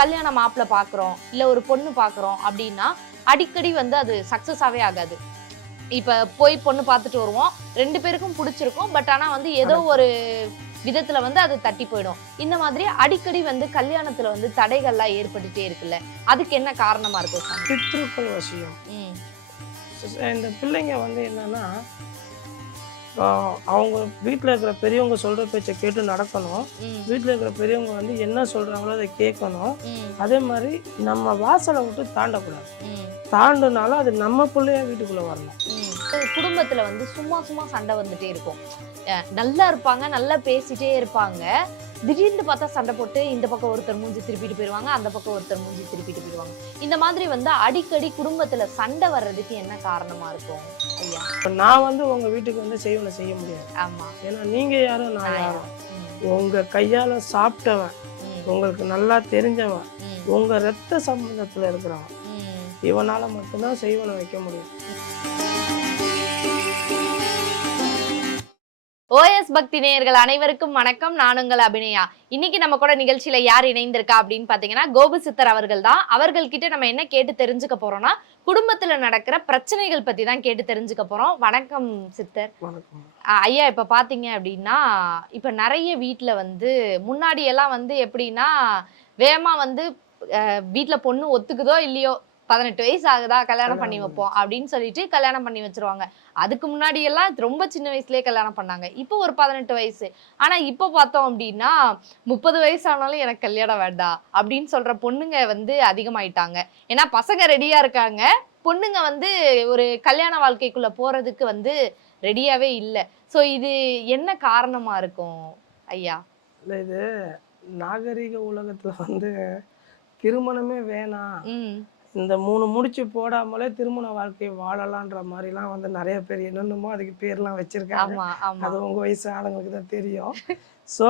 கல்யாண மாப்பிள்ளை பார்க்குறோம் இல்லை ஒரு பொண்ணு பார்க்குறோம் அப்படின்னா அடிக்கடி வந்து அது சக்ஸஸாகவே ஆகாது. இப்போ போய் பொண்ணு பார்த்துட்டு வருவோம் ரெண்டு பேருக்கும் பிடிச்சிருக்கும் பட் ஆனால் வந்து ஏதோ ஒரு விதத்துல வந்து அது தட்டி போயிடும். இந்த மாதிரி அடிக்கடி வந்து கல்யாணத்துல வந்து தடைகள்லாம் ஏற்பட்டுட்டே இருக்குல்ல அதுக்கு என்ன காரணமா இருக்கும்? பித்ருக்கள் வசியம். இந்த பிள்ளைங்க வந்து என்னன்னா அவங்க வீட்டில் இருக்கிற பெரியவங்க சொல்கிற பேச்சை கேட்டு நடக்கணும். வீட்டில் இருக்கிற பெரியவங்க வந்து என்ன சொல்கிறாங்களோ அதை கேட்கணும். அதே மாதிரி நம்ம வாசலை விட்டு தாண்டக்கூடாது. தாண்டுனாலும் அது நம்ம பிள்ளைய வீட்டுக்குள்ளே வரணும். குடும்பத்துல வந்து சும்மா சும்மா சண்டை வந்துட்டே இருக்கும். நல்லா இருப்பாங்க நல்லா பேசிட்டே இருப்பாங்க. திடீர்னு பார்த்தா சண்டை போட்டு இந்த பக்கம் ஒருத்தர் மூஞ்சி திருப்பிட்டு போயிடுவாங்க அந்த பக்கம் ஒருத்தர் மூஞ்சி திருப்பிட்டு போயிடுவாங்க. இந்த மாதிரி வந்து அடிக்கடி குடும்பத்துல சண்டை வர்றதுக்கு என்ன காரணமா இருக்கும் ஐயா? இப்போ நான் வந்து உங்கள் வீட்டுக்கு வந்து செய்வனை செய்ய முடியாது. ஆமா. ஏன்னா நீங்கள் யாரும் நான் யாரும் உங்கள் கையால் சாப்பிட்டவன் உங்களுக்கு நல்லா தெரிஞ்சவன் ம், உங்கள் ரத்த சம்பந்தத்தில் இருக்கிறவன். இவனால் மட்டும்தான் செய்வனை வைக்க முடியும். ஓஎஸ் பக்தி நேயர்கள் அனைவருக்கும் வணக்கம். நான் உங்கள் அபிநயா. இன்னைக்கு நம்ம கூட நிகழ்ச்சியில யார் இணைந்திருக்கா அப்படின்னு பாத்தீங்கன்னா கோபு சித்தர் அவர்கள் தான். அவர்கள் கிட்ட நம்ம என்ன கேட்டு தெரிஞ்சுக்க போறோம்னா குடும்பத்துல நடக்கிற பிரச்சனைகள் பத்தி தான் கேட்டு தெரிஞ்சுக்க போறோம். வணக்கம் சித்தர். ஐயா இப்ப பாத்தீங்க அப்படின்னா இப்ப நிறைய வீட்ல வந்து முன்னாடி எல்லாம் வந்து எப்படின்னா வேகமா வந்து அஹ், வீட்ல பொண்ணு ஒத்துக்குதோ இல்லையோ பதினெட்டு வயசு ஆகுதா கல்யாணம் பண்ணி வைப்போம் அப்படின்னு சொல்லிட்டு கல்யாணம் பண்ணி வச்சிருவாங்க. அதுக்கு முன்னாடி எல்லாம் ரொம்ப சின்ன வயசுலயே கல்யாணம் பண்ணாங்க. இப்போ ஒரு பதினெட்டு வயசு. ஆனா இப்போ பார்த்தோம் அப்படின்னா முப்பது வயசு ஆனாலும் எனக்கு கல்யாணம் வேண்டாம் அப்படின்னு சொல்ற பொண்ணுங்க வந்து அதிகமாயிட்டாங்க. ஏன்னா பசங்க ரெடியா இருக்காங்க. பொண்ணுங்க வந்து ஒரு கல்யாண வாழ்க்கைக்குள்ள போறதுக்கு வந்து ரெடியாவே இல்லை. ஸோ இது என்ன காரணமா இருக்கும் ஐயா? இல்லை இது நாகரிக உலகத்தில் வந்து திருமணமே வேணாம். ம். இந்த மூணு முடிச்சு போடாமலே திருமண வாழ்க்கையை வாழலான்ற மாதிரிலாம் வந்து நிறைய பேர் என்னென்னமோ அதுக்கு பேர்லாம் வச்சிருக்காங்க. அது உங்க வயசு ஆளுங்களுக்கு தான் தெரியும். ஸோ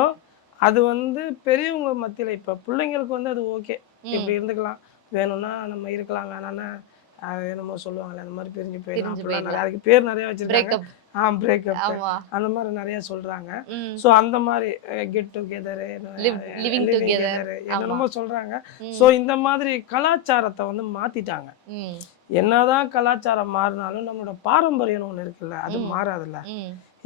அது வந்து பெரியவங்க மத்தியில் இப்போ பிள்ளைங்களுக்கு வந்து அது ஓகே இப்படி இருந்துக்கலாம். வேணும்னா நம்ம இருக்கலாம் வேணாம்னா அது என்னமோ சொல்லுவாங்களே அந்த மாதிரி பிரிஞ்சு போயிடலாம் அப்படிலாம். நிறைய அதுக்கு பேர் நிறைய வச்சிருக்காங்க. ஆ பிரேக்கப் அந்த மாதிரி நிறைய சொல்றாங்க. ஸோ அந்த மாதிரி கெட் டுகெதர் living together. என்னென்னமோ சொல்றாங்க. ஸோ இந்த மாதிரி கலாச்சாரத்தை வந்து மாத்திட்டாங்க. என்னதான் கலாச்சாரம் மாறினாலும் நம்மளோட பாரம்பரியம் ஒன்று இருக்குல்ல அது. மாறாதுல்ல.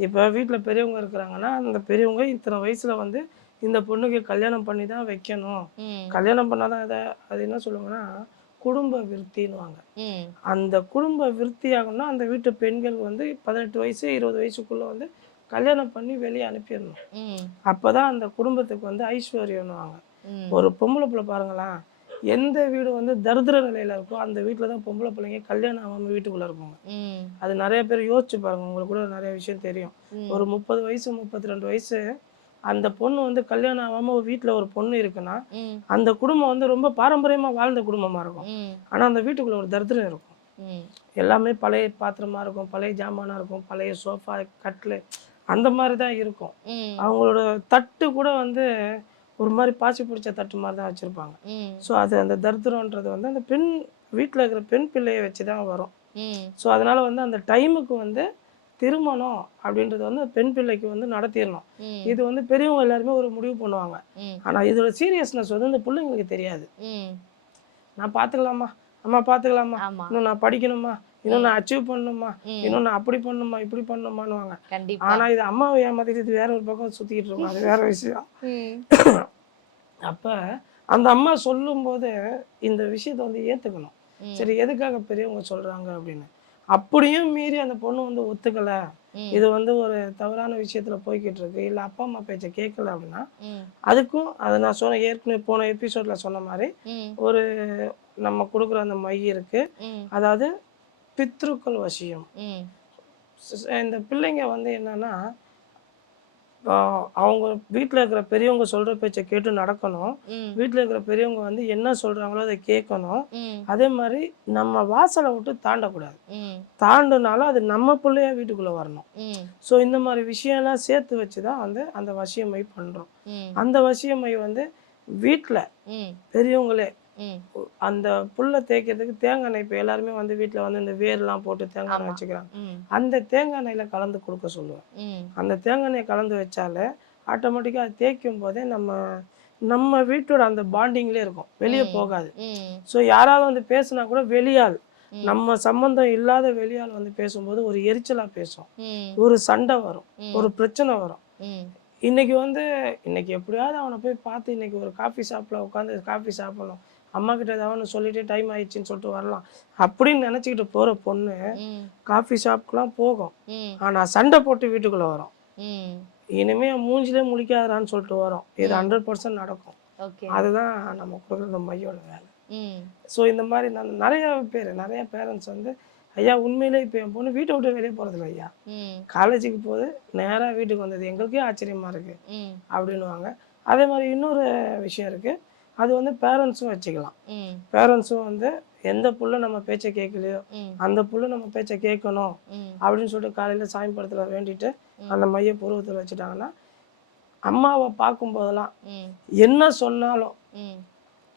இப்போ வீட்டில் பெரியவங்க இருக்கிறாங்கன்னா அந்த பெரியவங்க இத்தனை வயசுல வந்து இந்த பொண்ணுக்கு கல்யாணம் பண்ணி தான் வைக்கணும் கல்யாணம் பண்ணாதான் அதை அது என்ன சொல்லுவாங்கன்னா குடும்ப விருத்தின்னுவாங்க. அந்த குடும்ப விருத்தி ஆகணும்னா அந்த வீட்டு பெண்கள் வந்து பதினெட்டு வயசு இருபது வயசுக்குள்ள வந்து கல்யாணம் பண்ணி வெளியே அனுப்பிடணும். அப்பதான் அந்த குடும்பத்துக்கு வந்து ஐஸ்வர்யம்னுவாங்க. ஒரு பொம்பளை பிள்ளை பாருங்களேன். எந்த வீடு வந்து தரித்திர நிலையில இருக்கோ அந்த வீட்டில் தான் பொம்பளை பிள்ளைங்க கல்யாணம் ஆகாம வீட்டுக்குள்ள இருக்குங்க. அது நிறைய பேர் யோசிச்சு பாருங்க. உங்களுக்கு கூட நிறைய விஷயம் தெரியும். ஒரு முப்பது வயசு முப்பத்தி ரெண்டு வயசு அந்த பொண்ணு வந்து கல்யாணம் ஆகாம ஒரு வீட்டில் ஒரு பொண்ணு இருக்குன்னா அந்த குடும்பம் வந்து ரொம்ப பாரம்பரியமா வாழ்ந்த குடும்பமா இருக்கும். ம், ஆனா அந்த வீட்டுக்குள்ள ஒரு தரித்திரம் இருக்கும். எல்லாமே பழைய பாத்திரமா இருக்கும் பழைய ஜாமானா இருக்கும் பழைய சோஃபா கட்லு அந்த மாதிரி தான் இருக்கும் அவங்களோட தட்டு கூட வந்து ஒரு மாதிரி பாசி பிடிச்ச தட்டு மாதிரி தான் வச்சுருப்பாங்க ஸோ அது அந்த தரித்திரன்றது வந்து அந்த பெண் வீட்டில் இருக்கிற பெண் பிள்ளையை வச்சு தான் வரும் ஸோ அதனால வந்து அந்த டைமுக்கு வந்து திருமணம் அப்படின்றது வந்து பெண் பிள்ளைக்கு வந்து நடத்திடணும். இது வந்து பெரியவங்க எல்லாருமே ஒரு முடிவு பண்ணுவாங்க. ம், ஆனால் இதோட சீரியஸ்னஸ் வந்து இந்த பிள்ளைங்களுக்கு தெரியாது. நான் பார்த்துக்கலாமா அம்மா பார்த்துக்கலாமா ஆமா. இன்னும் நான் படிக்கணுமா? இன்னும் நான் அச்சீவ் பண்ணணுமா? இன்னும் நான் அப்படி பண்ணணுமா இப்படி பண்ணணுமான்னுவாங்க ஆனா இது அம்மாவை ஏமாத்திட்டு இது வேற ஒரு பக்கம் சுத்திக்கிட்டு இருக்கும் அது வேற விஷயம். அப்ப அந்த அம்மா சொல்லும்போது இந்த விஷயத்தை வந்து ஏத்துக்கணும். சரி எதுக்காக பெரியவங்க சொல்றாங்க அப்படின்னு? அப்படியும் மீறி அந்த பொண்ணு வந்து ஒத்துக்கல. இது வந்து ஒரு தவறான விஷயத்துல போய்கிட்டு இருக்கு. இல்ல அப்பா அம்மா பேச்சை கேட்கல அப்படின்னா அதுக்கும் அதை நான் சொன்ன ஏற்கனவே போன எபிசோட்ல சொன்ன மாதிரி ஒரு நம்ம கொடுக்குற அந்த மை இருக்கு. அதாவது பித்ருக்கள் வசியம். இந்த பிள்ளைங்க வந்து என்னன்னா அவங்க வீட்டில் இருக்கிற பெரியவங்க சொல்ற பேச்சை கேட்டு நடக்கணும். வீட்டில் இருக்கிற பெரியவங்க வந்து என்ன சொல்றாங்களோ அதை கேட்கணும். அதே மாதிரி நம்ம வாசலை விட்டு தாண்டக்கூடாது. தாண்டுனாலும் அது நம்ம பிள்ளையா வீட்டுக்குள்ள வரணும். ஸோ இந்த மாதிரி விஷயம்லாம் சேர்த்து வச்சு தான் வந்து அந்த வசியமை பண்றோம். அந்த வசியமை வந்து வீட்டில் பெரியவங்களே அந்த புல்லை தேய்க்கிறதுக்கு தேங்காய் எண்ணெய் இப்போ எல்லாருமே வந்து வீட்டில் வந்து இந்த வேர்லாம் போட்டு தேங்காய் எண்ணெய். வச்சுக்கிறாங்க. அந்த தேங்காய் எண்ணெயில் கலந்து கொடுக்க சொல்லுவேன். அந்த தேங்காய் எண்ணெய் கலந்து வச்சாலே ஆட்டோமேட்டிக்காக அது தேய்க்கும் போதே நம்ம நம்ம வீட்டோட அந்த பாண்டிங்லேயே இருக்கும். வெளியே. போகாது. ஸோ யாராவது வந்து பேசுனா கூட வெளியாள் ம். நம்ம சம்பந்தம் இல்லாத வெளியாள் வந்து பேசும்போது ஒரு எரிச்சலா பேசும். ஒரு சண்டை வரும். ஒரு பிரச்சனை வரும். இன்னைக்கு வந்து இன்னைக்கு எப்படியாவது அவனை போய் பார்த்து இன்னைக்கு ஒரு காஃபி ஷாப்பில் உட்காந்து காஃபி சாப்பிடணும். அம்மா கிட்ட ஏதாவது சொல்லிட்டு டைம் ஆயிடுச்சுன்னு சொல்லிட்டு வரலாம். அப்படின்னு நினச்சிக்கிட்டு போகிற பொண்ணு காஃபி ஷாப்க்குலாம் போகும். ம். ஆனால் சண்டை போட்டு வீட்டுக்குள்ளே வரும். இனிமே மூஞ்சிலே முழிக்காதடான்னு சொல்லிட்டு வரும். இது ஹண்ட்ரட் பர்சன்ட் நடக்கும். அதுதான் நம்ம கொடுக்குற மையோட வேலை. ஸோ இந்த மாதிரி நான் நிறைய பேர் நிறைய பேரண்ட்ஸ் வந்து ஐயா உண்மையிலே இப்போ என் பொண்ணு வீட்டை விட்டு வெளியே போகிறதில்ல ஐயா. காலேஜுக்கு போகுது நேராக வீட்டுக்கு வந்தது. எங்களுக்கே ஆச்சரியமாக இருக்குது ம். அப்படின்னுவாங்க. அதே மாதிரி இன்னொரு விஷயம் இருக்குது அது வந்து பேரண்ட்ஸும் வச்சுக்கலாம். பேரண்ட்ஸும் வந்து எந்த புள்ள நம்ம பேச்சை கேட்கலையோ அந்த புள்ள நம்ம பேச்சை கேட்கணும் அப்படின்னு சொல்லிட்டு காலையில் சாமி படத்துல வேண்டிட்டு. அந்த மைய புருவத்தில் வச்சுட்டாங்கன்னா அம்மாவை பார்க்கும்போதெல்லாம் ம். என்ன சொன்னாலும்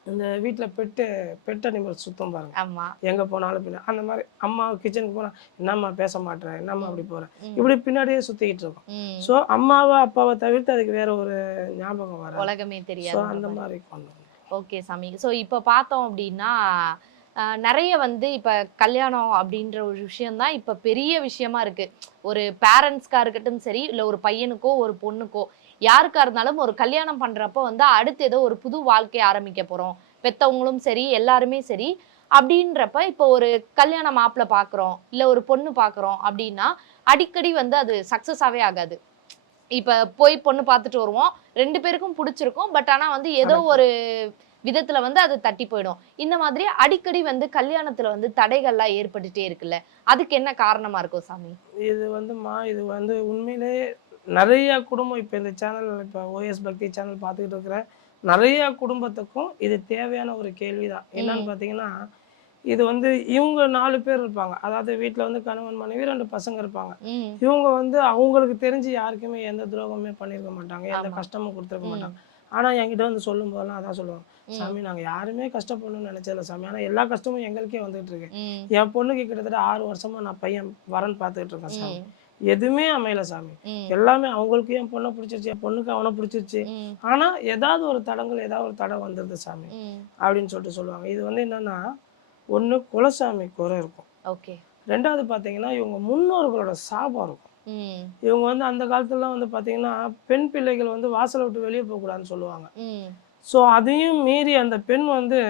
இந்த வீட்டில் பெட்டு பெட் அனிமல் சுத்தம் பாருங்க. எங்கே போனாலும் பின்ன அந்த மாதிரி அம்மா கிச்சனுக்கு போனால் என்னம்மா பேச மாட்டேன் என்னம்மா அப்படி போகிறேன் ம். இப்படி பின்னாடியே சுற்றிக்கிட்டு இருக்கோம். ஸோ அம்மாவை அப்பாவை தவிர்த்து அதுக்கு வேற ஒரு ஞாபகம் வராது. உலகமே தெரியாது அந்த மாதிரி. கொண்டு. ஓகே சாமி. ஸோ இப்போ பார்த்தோம் அப்படின்னா நிறைய வந்து இப்போ கல்யாணம் அப்படின்ற ஒரு விஷயம்தான் இப்போ பெரிய விஷயமா இருக்கு. ஒரு பேரண்ட்ஸ்க்கா இருக்கட்டும் சரி இல்லை ஒரு பையனுக்கோ ஒரு பொண்ணுக்கோ யாருக்கா இருந்தாலும் ஒரு கல்யாணம் பண்ணுறப்போ வந்து அடுத்து ஏதோ ஒரு புது வாழ்க்கையை ஆரம்பிக்க போகிறோம் பெத்தவங்களும் சரி எல்லாருமே சரி அப்படின்றப்ப இப்போ ஒரு கல்யாண மாப்பிள்ளை பார்க்குறோம் இல்லை ஒரு பொண்ணு பார்க்குறோம் அப்படின்னா அடிக்கடி வந்து அது சக்ஸஸாகவே ஆகாது. இப்போ போய் பொண்ணு பார்த்துட்டு வருவோம். ரெண்டு பேருக்கும் பிடிச்சிருக்கும். பட் ஆனால் வந்து ஏதோ. ஒரு விதத்துல வந்து அது தட்டி போயிடும். இந்த மாதிரி அடிக்கடி வந்து கல்யாணத்துல வந்து தடைகள்லாம் ஏற்பட்டுட்டே இருக்குல்ல. அதுக்கு என்ன காரணமா இருக்கும் சாமி? இது வந்துமா இது வந்து உண்மையிலே நிறைய குடும்பம் இப்போ இந்த சேனல் இப்போ ஓஎஸ் பக்தி சேனல் பார்த்துக்கிட்டு இருக்கிற நிறைய குடும்பத்துக்கும் இது தேவையான ஒரு கேள்வி தான் என்னன்னு ம். பார்த்தீங்கன்னா இது வந்து இவங்க நாலு பேர் இருப்பாங்க. அதாவது வீட்டில் வந்து கணவன் மனைவி ரெண்டு பசங்க இருப்பாங்க. இவங்க வந்து அவங்களுக்கு தெரிஞ்சு யாருக்குமே எந்த துரோகமே பண்ணியிருக்க மாட்டாங்க. எந்த. கஷ்டமும் கொடுத்துருக்க. மாட்டாங்க. ஆனால் என்கிட்ட வந்து சொல்லும் போதெல்லாம் அதான் சொல்லுவாங்க. சாமி நாங்கள் யாருமே கஷ்டப்படணும்னு நினைச்சதில்ல சாமி. ஆனால் எல்லா கஷ்டமும் எங்களுக்கே வந்துட்டு இருக்கு. என் பொண்ணுக்கு கிட்டத்தட்ட ஆறு வருஷமா நான் பையன் வரன் பார்த்துட்டு இருக்கேன் சாமி. எதுவுமே அமையல சாமி. எல்லாமே அவங்களுக்கு என் பொண்ணை பிடிச்சிருச்சு என் பொண்ணுக்கு அவனை பிடிச்சிருச்சு. ஆனா ஏதாவது ஒரு தடங்கள் ஏதாவது ஒரு தடை வந்துருது சாமி. அப்படின்னு சொல்லிட்டு சொல்லுவாங்க. இது வந்து என்னன்னா ஒண்ணு குலசாமி குறை இருக்கும். ஓகே. ரெண்டாவது பாத்தீங்கன்னா இவங்க முன்னோர்களோட சாபம் இருக்கும். இவங்க வந்து அந்த காலத்துலலாம் வந்து பாத்தீங்கன்னா பெண் பிள்ளைகள் வந்து வாசலை விட்டு வெளியே போகக்கூடாதுன்னு சொல்லுவாங்க. ஸோ அதையும் மீறி அந்த பெண் வந்து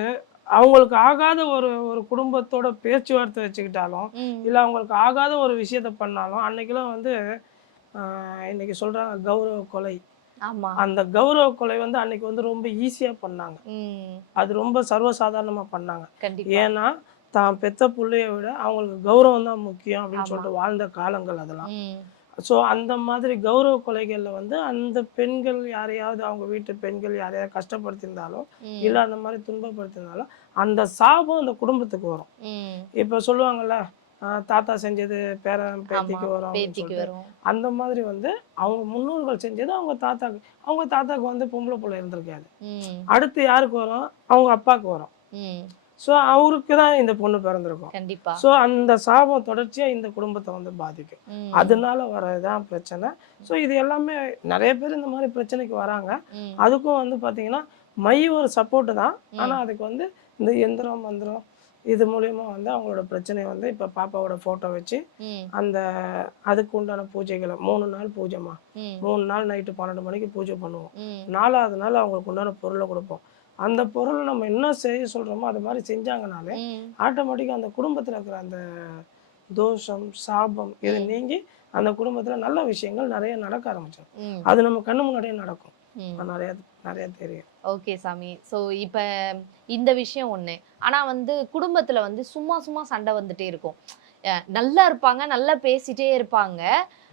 அவங்களுக்கு ஆகாத ஒரு ஒரு குடும்பத்தோட பேச்சுவார்த்தை வச்சுக்கிட்டாலும் இல்லை அவங்களுக்கு ஆகாத ஒரு விஷயத்த பண்ணாலும் அன்னைக்கெல்லாம் வந்து இன்னைக்கு சொல்றாங்க கௌரவ கொலை. அந்த கௌரவ கொலை வந்து அன்னைக்கு வந்து ரொம்ப ஈஸியா பண்ணாங்க. அது ரொம்ப சர்வசாதாரணமா பண்ணாங்க. ஏன்னா தான் பெத்த புள்ளைய விட அவங்களுக்கு கௌரவம் தான் முக்கியம் அப்படின்னு. சொல்லிட்டு வாழ்ந்த காலங்கள் அதெல்லாம். ஸோ அந்த மாதிரி கௌரவ கொலைகள்ல வந்து அந்த பெண்கள் யாரையாவது அவங்க வீட்டு பெண்கள் யாரையாவது கஷ்டப்படுத்தியிருந்தாலும் இல்லை அந்த மாதிரி துன்பப்படுத்தியிருந்தாலும் அந்த சாபம் அந்த குடும்பத்துக்கு வரும். இப்போ சொல்லுவாங்கல்ல தாத்தா செஞ்சது பேரன் பேத்திக்கு வரும் பேத்திக்கு. வரும். அந்த மாதிரி வந்து அவங்க முன்னோர்கள் செஞ்சது அவங்க தாத்தாக்கு அவங்க தாத்தாக்கு வந்து பொம்பளை பிள்ளை இருந்திருக்காது. அடுத்து யாருக்கு வரும்? அவங்க அப்பாவுக்கு வரும். ஸோ அவருக்கு தான் இந்த பொண்ணு பிறந்திருக்கும். கண்டிப்பா. ஸோ அந்த சாபம் தொடர்ச்சியா இந்த குடும்பத்தை வந்து பாதிக்கும். அதனால வரதுதான் பிரச்சனை. ஸோ இது எல்லாமே நிறைய பேர் இந்த மாதிரி பிரச்சனைக்கு வராங்க. அதுக்கும் வந்து பார்த்தீங்கன்னா மை ஒரு சப்போர்ட் தான். ஆனா அதுக்கு வந்து இந்த எந்திரம் மந்திரம் இது மூலியமா வந்து அவங்களோட பிரச்சனையை வந்து இப்போ பாப்பாவோட ஃபோட்டோ வச்சு அந்த அதுக்கு உண்டான பூஜைகளை மூணு நாள் பூஜைமா மூணு நாள் நைட்டு பன்னெண்டு மணிக்கு பூஜை பண்ணுவோம். நாலாவது நாள் அவங்களுக்கு உண்டான பொருளை கொடுப்போம். அந்த பொருளை நம்ம என்ன செய்ய சொல்றோமோ அது மாதிரி செஞ்சாங்கனாலே ஆட்டோமேட்டிக்காக அந்த குடும்பத்துல இருக்கிற அந்த தோஷம் சாபம் இது நீங்கி அந்த குடும்பத்துல நல்ல விஷயங்கள் நிறைய நடக்க ஆரம்பிச்சிடும். ம். அது நம்ம கண்ணு முன்னாடியே நடக்கும். நிறைய நிறைய தெரியும். ஓகே சாமி. ஸோ இப்போ இந்த விஷயம் ஒன்று ஆனால் வந்து குடும்பத்தில் வந்து சும்மா சும்மா சண்டை வந்துட்டே இருக்கும். நல்லா இருப்பாங்க நல்லா பேசிட்டே இருப்பாங்க.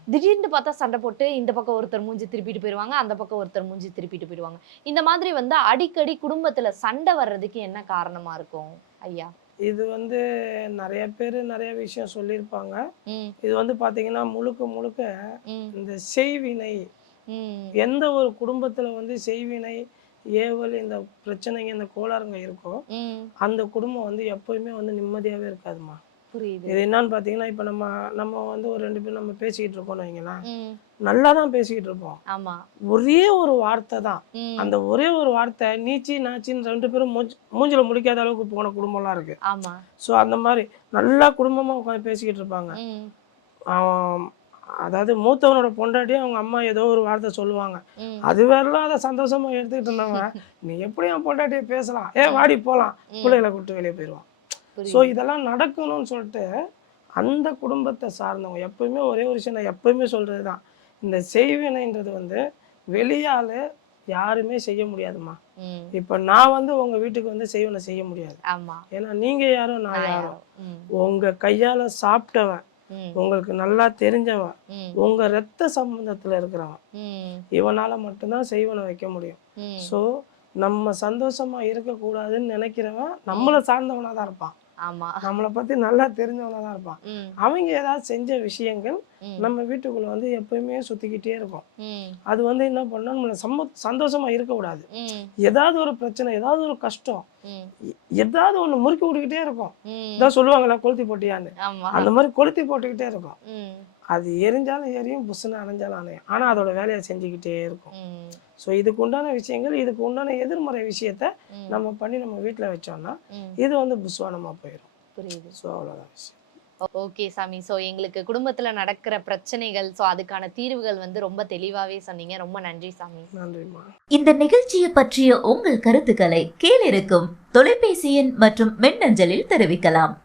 திடீர்னு பார்த்தா சண்டை போட்டு இந்த பக்கம் ஒருத்தர் மூஞ்சி திருப்பிட்டு போயிடுவாங்க அந்த பக்கம் ஒருத்தர் மூஞ்சி திருப்பிட்டு போயிடுவாங்க இந்த மாதிரி வந்து அடிக்கடி குடும்பத்தில் சண்டை வர்றதுக்கு என்ன காரணமா இருக்கும் ஐயா? இது வந்து நிறைய பேர் நிறைய விஷயம் சொல்லியிருப்பாங்க. இது வந்து பாத்தீங்கன்னா முழுக்க முழுக்க இந்த செய்வினை எந்த ஒரு குடும்பத்துல வந்து செய்வினை ஏவல் இந்த பிரச்சனைங்க இந்த கோளாறுங்க இருக்கோ அந்த குடும்பம் வந்து எப்பயுமே வந்து நிம்மதியாவே இருக்காதுமா புரியுது. இது என்னன்னு பார்த்தீங்கன்னா இப்போ நம்ம நம்ம வந்து ஒரு ரெண்டு பேரும் நம்ம பேசிக்கிட்டு இருக்கோம்னு வைங்களேன். ம். நல்லா தான் பேசிக்கிட்டு இருப்போம். ஆமா. ஒரே ஒரு வார்த்தை தான். அந்த ஒரே ஒரு வார்த்தை நீச்சி நாச்சின்னு ரெண்டு பேரும் மூஞ்சி மூஞ்சில முடிக்காத அளவுக்கு போன குடும்பம்லாம் இருக்கு. ஆமா. ஸோ அந்த மாதிரி நல்லா குடும்பமாக உட்காந்து பேசிக்கிட்டு இருப்பாங்க. அதாவது மூத்தவனோட பொண்டாட்டி அவங்க அம்மா ஏதோ ஒரு வார்த்தை சொல்லுவாங்க. அது வேறலாம் அதை சந்தோஷமா எடுத்துக்கிட்டு இருந்தவன். நீ எப்படி என் பொண்டாட்டியை பேசலாம்? ஏ வாடி போகலாம். பிள்ளைகளை கூப்பிட்டு வெளியே போயிடுவான் ஸோ இதெல்லாம் நடக்கணும்னு சொல்லிட்டு அந்த குடும்பத்தை சார்ந்தவங்க எப்பயுமே ஒரே ஒரு விஷயம் நான் எப்பயுமே சொல்றது தான். இந்த செய்வினைன்றது வந்து வெளியால யாருமே செய்ய முடியாதும்மா. ம். இப்போ நான் வந்து உங்க வீட்டுக்கு வந்து செய்வனை செய்ய முடியாது. ஆமா. ஏன்னா நீங்க யாரோ நான் நான் யாரோ. யாரோ. ம். உங்க கையால சாப்பிட்டவன் உங்களுக்கு நல்லா தெரிஞ்சவன். உங்க ரத்த சம்பந்தத்துல இருக்கிறவன். இவனால மட்டும்தான் செய்வனை வைக்க முடியும். ஸோ நம்ம சந்தோஷமா இருக்கக்கூடாதுன்னு நினைக்கிறவன் நம்மளை சார்ந்தவனா தான் இருப்பான். ஆமா. நம்மளை பத்தி நல்லா தெரிஞ்சவனா தான் இருப்பான். அவங்க ஏதாவது செஞ்ச விஷயங்கள் நம்ம வீட்டுக்குள்ள வந்து எப்பயுமே சுத்திக்கிட்டே இருக்கும். அது வந்து என்ன பண்ணணும் நம்மள சம்ம சந்தோஷமா இருக்கக்கூடாது. ஏதாவது ஒரு பிரச்சனை ஏதாவது ஒரு கஷ்டம். ஏதாவது ஒண்ணு முறுக்கி விட்டுக்கிட்டே இருக்கும். இதான் சொல்லுவாங்களா கொளுத்தி போட்டியான்னு. அந்த மாதிரி கொளுத்தி போட்டுக்கிட்டே இருக்கும். அது எரிஞ்சாலும் எரியும் புஷ்ஷுன்னு அணைஞ்சாலும் அணையும். ஆனா அதோட வேலையை செஞ்சுக்கிட்டே இருக்கும். ஸோ இதுக்கு உண்டான விஷயங்கள் இதுக்கு உண்டான எதிர்மறை விஷயத்த நம்ம பண்ணி நம்ம வீட்டில் வச்சோம்னா இது வந்து புஸ்வானமாக போயிடும் புரியுது. ஸோ அவ்வளோதான் விஷயம். ஓகே சாமி. ஸோ எங்களுக்கு குடும்பத்துல நடக்கிற பிரச்சனைகள் ஸோ அதுக்கான தீர்வுகள் வந்து ரொம்ப தெளிவாவே சொன்னீங்க. ரொம்ப நன்றி சாமி. நன்றிம்மா. இந்த நிகழ்ச்சியை பற்றிய உங்கள் கருத்துக்களை கீழிருக்கும் தொலைபேசி எண் மற்றும் மின்னஞ்சலில் தெரிவிக்கலாம்.